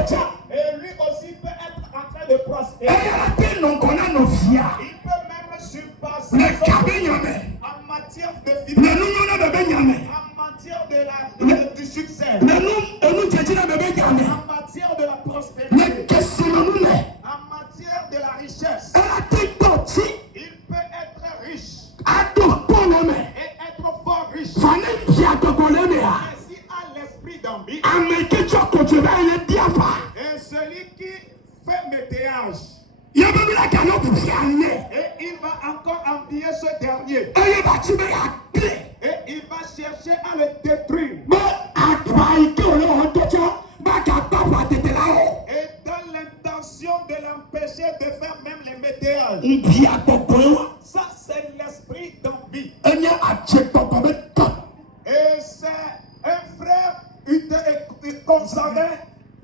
être. Et lui aussi peut être en train de prospérer. Il peut même surpasser en matière de finance, en matière du succès, en matière de la prospérité, en matière de la richesse. Il peut être riche et être fort riche. Et s'il a l'esprit d'envie, et celui qui fait météage, et il va encore envier ce dernier, et il va chercher à le détruire. Et dans l'intention de l'empêcher de faire même les météages. Ça, c'est l'esprit d'envie. Et c'est un frère consanguin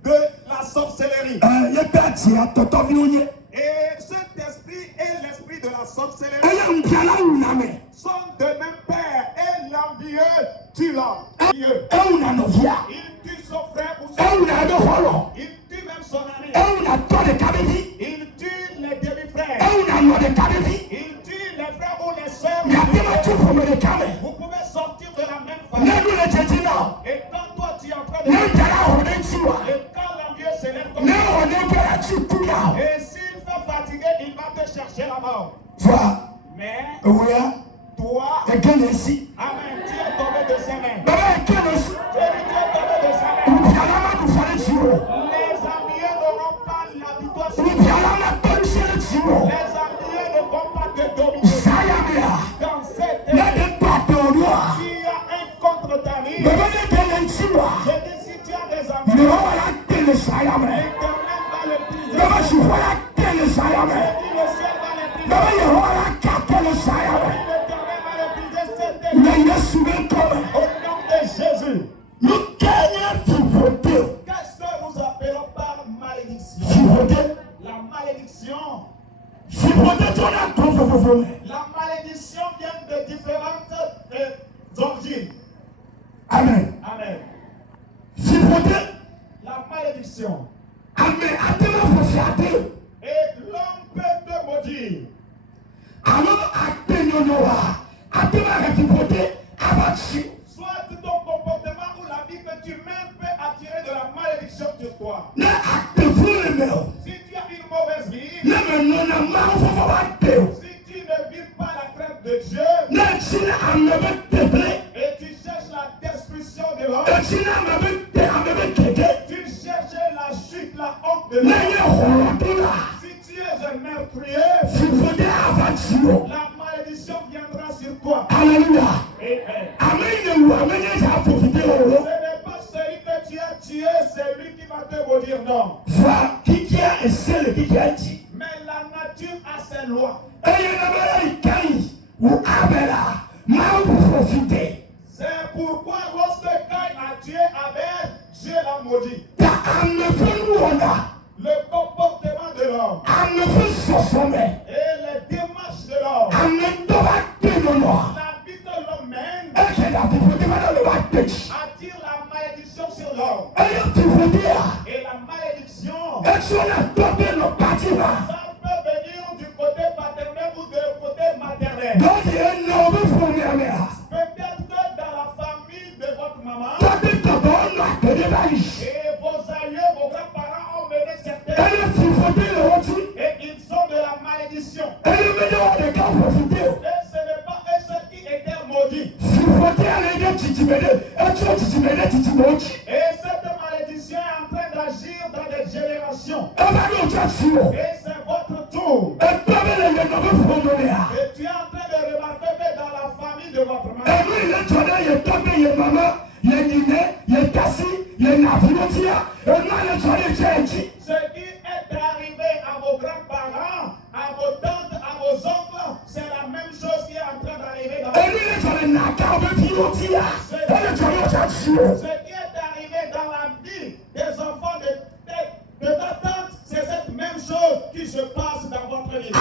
de la sorcellerie. Et cet esprit et l'esprit de la sorcellerie sont de même père. Et l'envieux tue l'homme. Il tue son frère ou son frère. Il tue même son ami. Il tue les demi-frères. Il tue les frères ou les sœurs. Vous pouvez sortir de la même famille. Et quand toi tu es en train de... Et quand l'envieux se lève comme ça, et s'il fait fatiguer, il va te chercher la mort. Mais toi, amen, tu es tombé de ses mains. Tu es tombé de ses mains. Les envieux n'auront pas la victoire sur toi. Les envieux ne vont pas te dominer. Dans cette année, tu as un contre ta vie. Je dis, si tu as des envieux, l'Éternel va le briser. Je dis, le ciel va le briser. L'Éternel va le briser cette année. Au nom de Jésus. Qu'est-ce que nous appelons par malédiction? La malédiction. La malédiction vient de différentes origines. Amen. Amen. La malédiction. Et l'homme peut te maudire. Soit ton comportement ou la vie que tu mènes peut attirer de la malédiction sur toi. Si tu as une mauvaise vie, si tu ne vis pas la crainte de Dieu, et tu cherches la destruction de l'homme, tu cherches la chute, la honte de l'homme. Si tu es un meurtrier, la malédiction viendra sur toi. Alléluia. Amen. Ce n'est pas celui que tu as tué, c'est lui qui va te maudire, non. Mais la nature a ses lois. C'est pourquoi lorsque Caïn a tué Abel, Dieu l'a maudit. Le comportement de l'homme et les démarches de l'homme, la vie que l'homme mène, attire la malédiction sur l'homme. Et la malédiction, ça peut venir du côté paternel ou du côté maternel. Peut-être que dans la famille de votre maman, et vos aïeux, vos grands-parents ont mené certaines, et ils ont de la malédiction. Et ce n'est pas eux ceux qui étaient maudits. Et cette malédiction est en train d'agir dans des générations. Et c'est votre tour. Et tu es en train de remarquer que dans la famille de votre maman, ce qui est arrivé à vos grands-parents, à vos tantes, à vos oncles, c'est la même chose qui est en train d'arriver dans votre vie. Ce qui est arrivé dans la vie des enfants de ta tante, c'est cette même chose qui se passe dans votre vie. La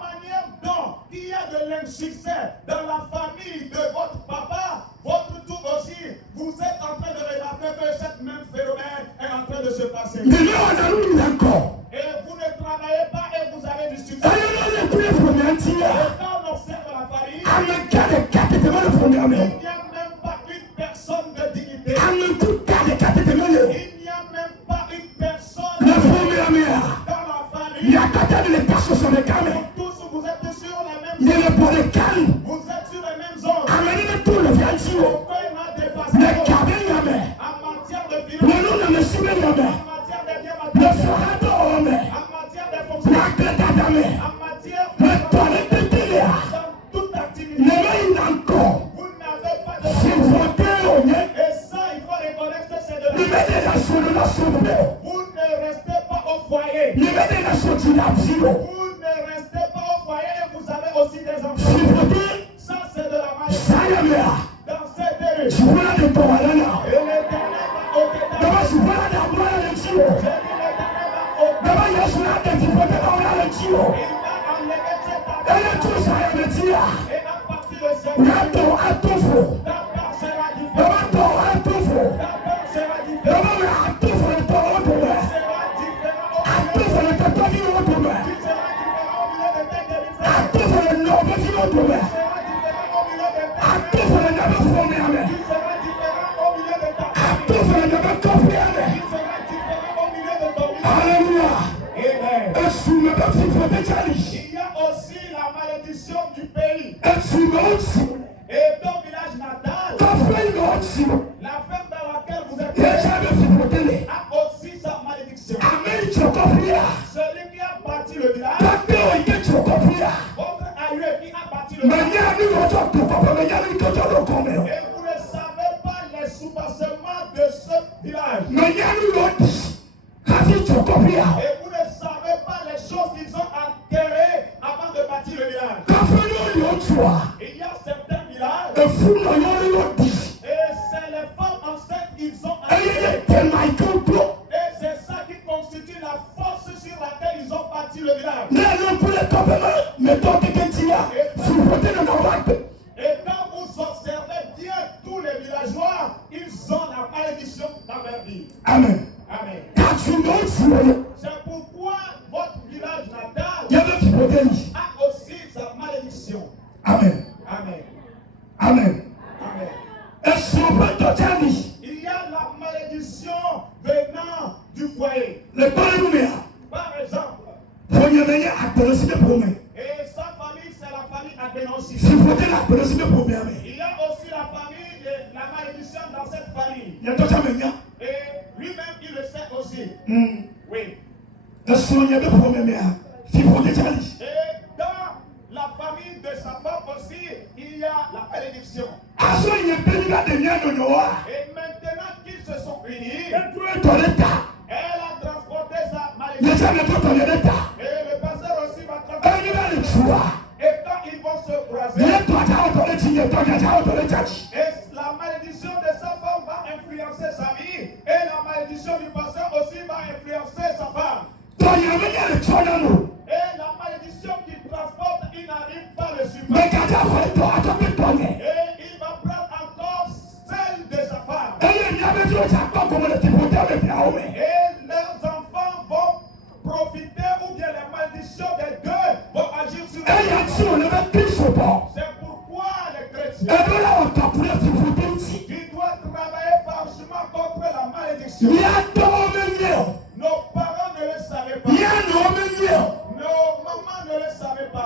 manière dont il y a de l'insuccès dans la famille de votre papa, votre tour aussi, vous êtes en train de remarquer que ce même phénomène est en train de se passer. Et vous ne travaillez pas et vous avez du succès. Et quand on observe la famille, il n'y a même pas une personne de dignité. Il n'y a même pas une personne dans la famille. Tous vous êtes sur la même zone. Vous êtes sur les mêmes zones. Pourquoi il m'a dépassé en matière de finances, en matière de bien matériel, en matière de fonctionnement, en matière de dans toute activité. Vous n'avez pas de et ça, il faut reconnaître que c'est de la vous ne restez pas au foyer. Vous ne restez pas au foyer et vous avez aussi des enfants. Ça, c'est de la maladie. Dans cette rue. Et l'Éternel va ôter ta main. J'ai dit l'Éternel va ôter ta main. Il va enlever cette affaire. Et à partir de cette nuit, ta part sera différente. Ta part sera différente. Tu seras différent au milieu. Tu seras différent au milieu de tes demi-frères. Tu seras différent au milieu de tes frères. Tu seras différent au milieu de ta famille. Tu seras différent au milieu de ton milieu. Alléluia. Amen. Il y a aussi la malédiction du pays. Et ton village natal, la ferme dans laquelle vous êtes a aussi sa malédiction. Celui qui a bâti le village, votre aïeux qui a bâti le village, et vous ne savez pas les soubassements de ce village. Et vous ne savez pas les choses qu'ils ont enterrées avant de bâtir le village. Il y a certains villages, et c'est les femmes enceintes qu'ils ont enterrées. Et c'est ça qui constitue la force sur laquelle ils ont bâti le village. Et quand vous observez bien tous les villageois, ils ont la malédiction dans leur vie. Amen. Amen. C'est pourquoi votre village natal a aussi sa malédiction. Amen. Amen. Amen. Amen. Il Il y a la malédiction venant du foyer. Par exemple, et sa famille, c'est la famille Adénoncie. Il y a aussi la famille, la malédiction dans cette famille. Et lui-même, il le sait aussi. Oui. Et dans la famille de sa femme aussi, il y a la malédiction. Et maintenant qu'ils se sont unis, elle a transporté sa malédiction. Et le pasteur aussi va transporter. Et quand ils vont se croiser, et la malédiction de sa femme va influencer sa vie, et la malédiction du pasteur aussi va influencer sa femme. Et la malédiction qu'il transporte, il n'arrive pas à le supporter. Et il va prendre encore celle de sa femme. Et leurs enfants vont profiter, ou bien les malédictions des deux vont agir sur eux. C'est pourquoi les chrétiens, tu dois travailler franchement contre la malédiction. Nos parents ne le savaient pas. Nos mamans ne le savaient pas.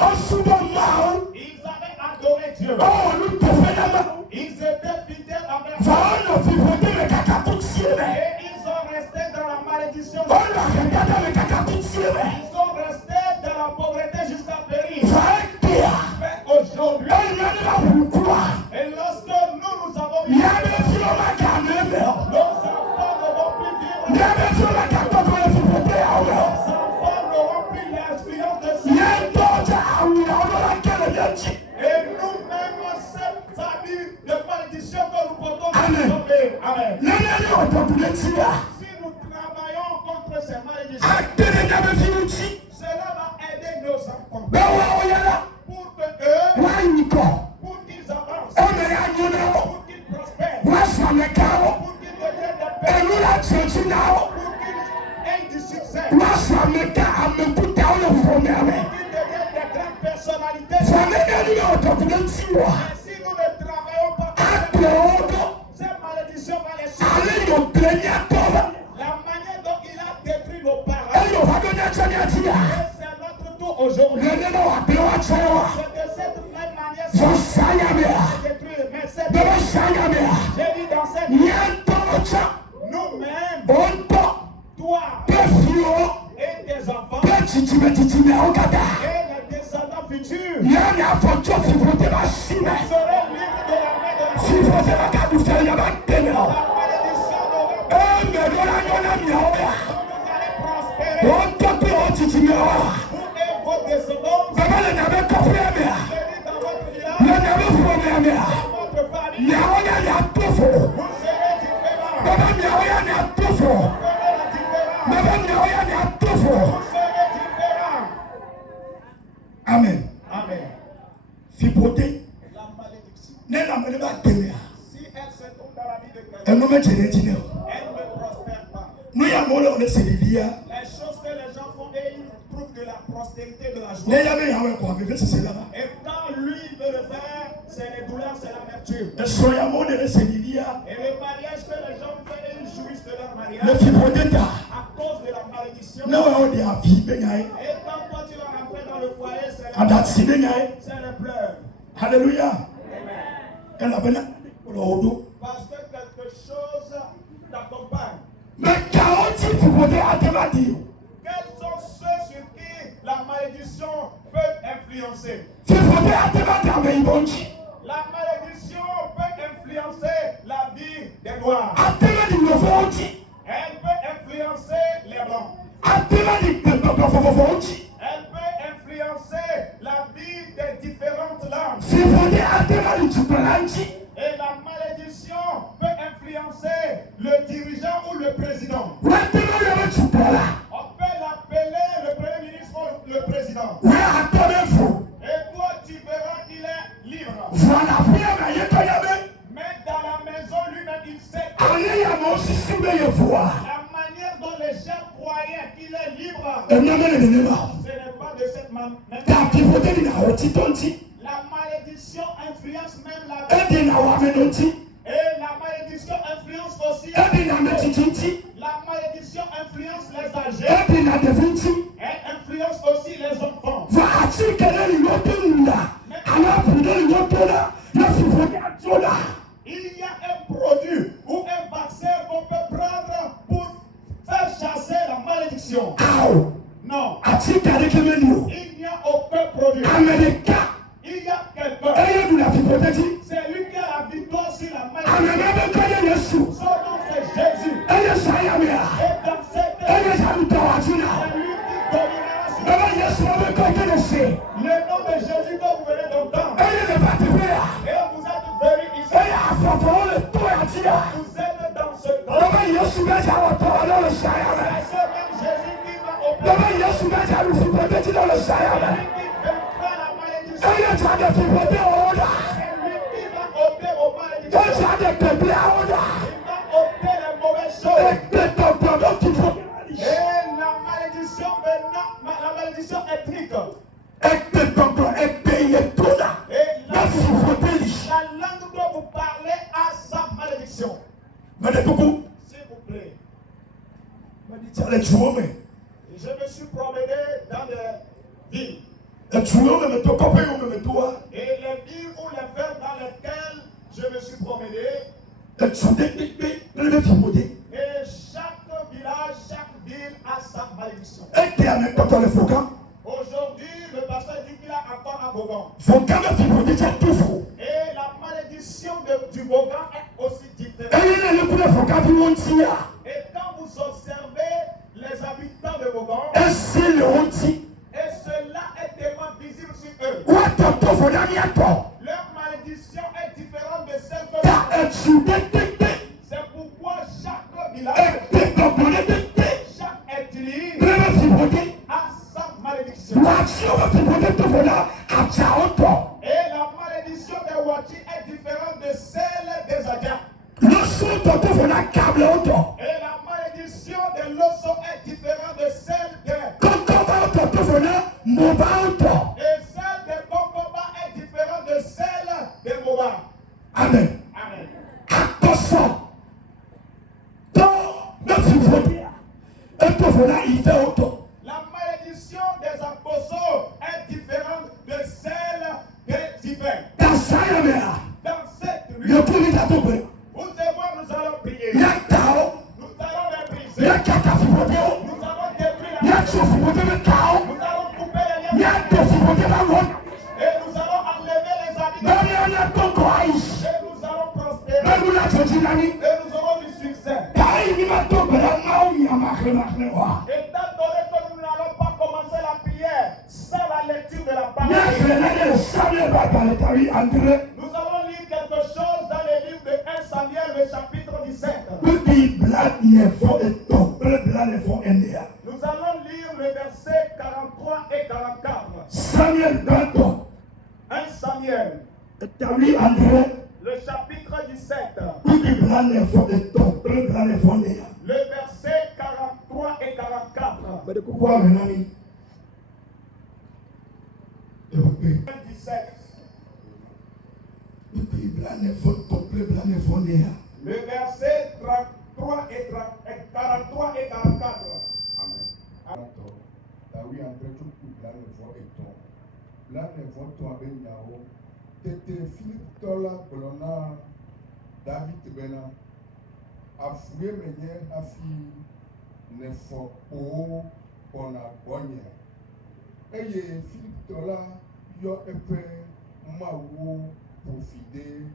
Ils avaient adoré Dieu. Ils étaient fidèles envers Dieu. Et ils ont resté dans la malédiction. Ils sont restés dans la pauvreté jusqu'à périr. Mais aujourd'hui, et lorsque nous avons vu, nos enfants ne vont plus vivre. Nos enfants n'auront plus l'influence de Dieu. Et nous-mêmes, cette famille de malédiction que nous portons, Amen. Amen. Si nous travaillons contre ces malédictions, cela va aider nos enfants. Pour que eux si nous ne travaillons pas, cette malédiction va les suivre. La manière dont il a détruit nos parents. Et c'est notre tour aujourd'hui. C'est de cette même manière que détruire. Mais cette j'ai dit dans cette nous-mêmes, toi et tes enfants, et les descendants futurs, vous serez libres de la main de la malédiction Amen. Amen. Fipoté. La malédiction. Si elle se trouve dans la vie de quelqu'un, elle elle ne prospère pas. Les choses que les gens font, et ils trouvent de la prospérité, de la joie. Et quand lui veut le faire, c'est les douleurs, c'est l'amertume. Et le mariage que les gens font, et ils jouissent de leur mariage à cause de la malédiction. Et quand toi tu vas rentrer dans le foyer, c'est les pleurs. Alléluia. Parce que quelque chose t'accompagne. Mais quels sont ceux sur qui la malédiction peut influencer? La malédiction peut influencer la vie des noirs. Elle peut influencer les blancs. Elle peut influencer la vie des différentes langues. Et la malédiction peut influencer le dirigeant ou le président. On peut l'appeler le premier ministre ou le président. Et toi, tu verras qu'il est libre. Mais dans la maison, lui-même, il sait que la manière dont les gens croyaient qu'il est libre, ce n'est pas de cette manière. La malédiction influence même la vie. Et la malédiction influence aussi. La malédiction influence les âgés. Elle influence aussi les enfants. Il y a un produit ou un vaccin qu'on peut prendre pour faire chasser la malédiction. Non. Il n'y a aucun produit. Il y a quelqu'un. C'est lui qui a la victoire sur la malédiction. Son nom c'est Jésus. Et dans cette c'est lui qui dominera sur le nom de Jésus que vous venez d'entendre. Et vous êtes venus ici. Vous êtes dans ce corps. C'est ce même Jésus qui va opérer. C'est lui qui vaincra la malédiction. C'est lui qui va ôter aux malédictions. Il va ôter les mauvaises choses. Et la malédiction maintenant, la malédiction ethnique. Et la langue dont vous parlez a sa malédiction. S'il vous plaît. Je me suis promené dans des villes. Et les villes ou les villes dans lesquelles je me suis promené. Et chaque village, chaque ville a sa malédiction. Aujourd'hui, le pasteur dit qu'il a encore un Bogan. Et la malédiction du Bogan est aussi différente. Et quand vous observez les habitants de Bogan, et cela est tellement visible sur eux, leur malédiction est différente de celle que c'est pourquoi chaque village, chaque ethnie a sa malédiction. Et la malédiction des Wati est différente de celle des Adja. Et la malédiction de l'Osso est différente de celle des... Et celle des Kokoba Amen. Amen. Attention. Dans notre vote, et pour voilà, il fait autant. La malédiction des apostles est différente de celle des divins. Dans ça, il y a Dans cette nuit, le premier d'abord. vous et moi, nous allons prier. Il y a Tao. Nous allons les briser. Il y a Katafubote. Nous allons détruire Il y la a Tsofubote de Tao. Nous allons couper les Il y liens. a Tofubote de Bangon. Et nous allons enlever les habits. Dans il y a Tonko Aïs. Et nous allons prospérer. Dans nous la Tchotinani. Et nous aurons du succès. Taï, il m'a tombé la main, il y a marqué. Étant donné que nous n'allons pas commencer la prière sans la lecture de la Il y a parole, Grenade, Samuel Bataletawi, André. nous allons lire quelque chose dans le livre de 1 Samuel, le chapitre 17. Tout dit, Blad n'est fort et top. Blad n'est fort et néa. Nous allons lire le verset 43 et 44. Samuel Bato. 1 Samuel, Tawi, André. le chapitre 17. Tout dit, Blad n'est fort et top. Blad n'est fort néa. Le verset 43 et 44. Mais de quoi, mon ami? 17. Tout dit, Blad n'est fort et top. Blad n'est fort néa. Le verset 43 et 44. Amen. Tawi entre tout plan ne voit et ton. Plan ne voit ton avec Yahoo. Tete Philippe Tola Bolona David Bena. A fouillé meunier a fi ne faut pas on a bonne. Eye Philippe Tola yo epé mawo profiter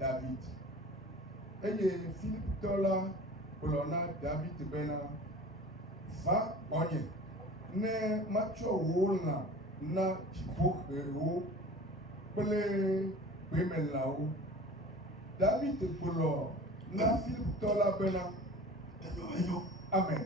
David. Eye Philippe Tola Bolona David Bena. Va bonne. Ne macho wona na chipo hero pele bemelao David Bolo na Philippe Tola Bena. Amen.